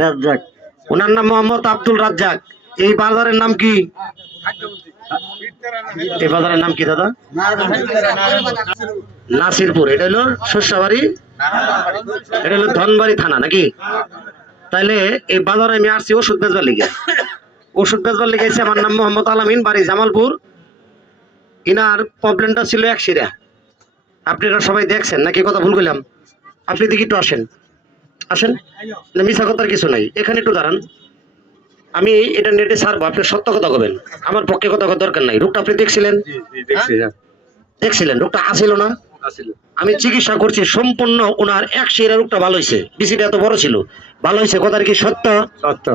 রাজ্জাক। ওনার নাম মোহাম্মদ আব্দুল রাজ্জাক। এই বাজারের নাম কি? এই বাজারের নাম কি দাদা? নাসিরপুর। এটা হলো শস্যবাড়ি, এটা হলো ধনবাড়ি থানা নাকি? তাইলে এই বাজারে আমি আসছি ওষুধ বেচবার লিগে। ওষুধ বেচবার লিগে এসে, আমার নাম মোহাম্মদ আলামিন, বাড়ি জামালপুর। ইনার প্রবলেমটা ছিল এক শিরা। আপনারা সবাই দেখছেন নাকি? কথা ভুল করলাম? আপনি দেখি একটু আসেন, আসেন, না মিশা কথার কিছু নাই, এখানে একটু দাঁড়ান। আমি এটা নেটে ছাড়বো, আপনি সত্য কথা বলবেন, আমার পক্ষে কথা কথা দরকার নাই। রোগটা আপনি দেখছিলেন? দেখছিলেন রোগটা আসিল না? আমি চিকিৎসা করছি সম্পূর্ণ, ওনার এক শিরা রোগটা ভালো হয়েছে। বিসিটা এত বড় ছিল, ভালো হয়েছে। কথার কি সত্য? সত্য।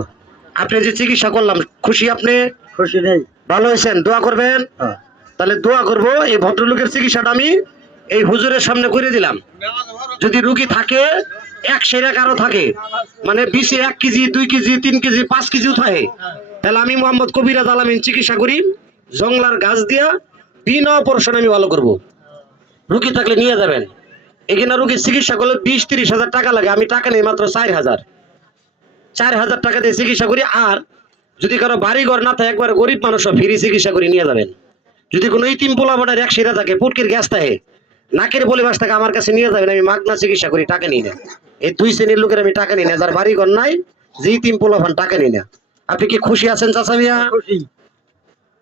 আপনি যে চিকিৎসা করলাম, খুশি আপনি? খুশি নেই। ভালো হয়েছেন, দোয়া করবেন। তাহলে দোয়া করবো। এই ভদ্রলোকের চিকিৎসাটা আমি এই হুজুরের সামনে করে দিলাম। যদি রুগী থাকে, এক সেরা কারো থাকে, মানে বিষে 1 কেজি 2 কেজি 3 কেজি 5 কেজিও থাকে, তাহলে আমি মোহাম্মদ কবিরাজ আলামিন চিকিৎসা করি জংলার গাছ দিয়া, বিনা অপারেশন আমি ভালো করবো। রুগী থাকলে নিয়ে যাবেন। এখানে রুগীর চিকিৎসা করলে 20-30 হাজার টাকা লাগে, আমি টাকা নেই মাত্র 4,000 টাকা দিয়ে চিকিৎসা করি। আর যদি কারো বাড়ি ঘর না থাকে, একবার গরিব মানুষ ফ্রি চিকিৎসা করে নিয়ে যাবেন। যদি কোনো ইতিম পোলাপানের এক শিরা থাকে, পুটকির গ্যাস থাকে, নাকের বলিবাস থাকে, আমার কাছে নিয়ে যাবেন। আমি মাগনা চিকিৎসা করি, টাকা নিই না। এই 2 শ্রেণীর লোকের আমি টাকা নিই না, যার বাড়ি ঘর নাই, যে ইতিম পোলাপান, টাকা নিই না। আপনি কি খুশি আছেন চাচা মিয়া?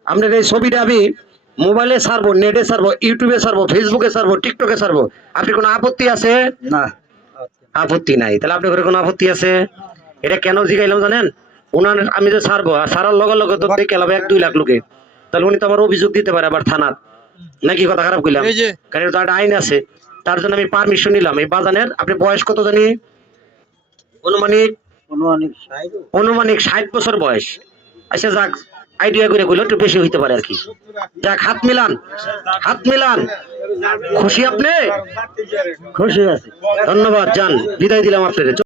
আপনার এই ছবিটা আমি মোবাইলে ছাড়বো, নেটে ছাড়বো, ইউটিউবে ছাড়বো, ফেসবুকে ছাড়বো, টিকটকে ছাড়বো। আপনি কোনো আপত্তি আছে? না, আপত্তি নাই। তাহলে আপনার ঘরে কোনো আপত্তি আছে? এটা কেন জিগাইলাম জানেন? ওনার আমি যে ছাড়বো, আর ছাড়ার লগে লগে তো দেখে এলাম 1-2 লাখ লোকে, তাহলে উনি তো আমার অভিযোগ দিতে পারে আবার থানার, নাকি? কথা খারাপ কইলাম? কারণ এটা তো একটা আইন আছে। তার জন্য আমি পারমিশন নিলাম এই বাজানের। আপনি বয়স কত জানি? অনুমানিক 60 বছর বয়স। আচ্ছা যাক, আইডিয়া করে কইলো একটু বেশি হইতে পারে আর কি। যাক, হাত মিলান, হাত মিলান। খুশি আপনি? খুশি আছে। ধন্যবাদ, যান, বিদায় দিলাম আপনাদের।